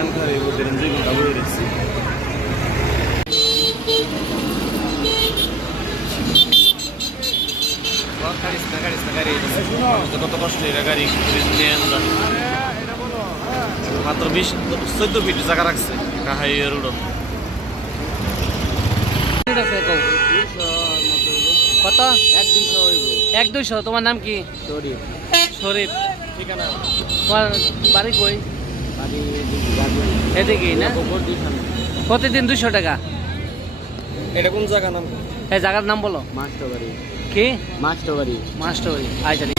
এখানকার এগুলোদের যে ঘন্টা বয়ে রেখেছি কত কষ্ট এটা গাড়ি নিয়ে আমরা মাত্র 14 ফিট জায়গা রাখছে হাইওয়ে রোড কত 1-200 তোমার নাম কি শরীফ ঠিকানা তোমার বাড়ি কই এদিকেই না প্রতিদিন 200 টাকা এটা কোন জায়গা নাম এই জায়গার নাম বলো মাস্টারবাড়ি কি মাস্টারবাড়ি মাস্টারবাড়ি আচ্ছা গাড়ি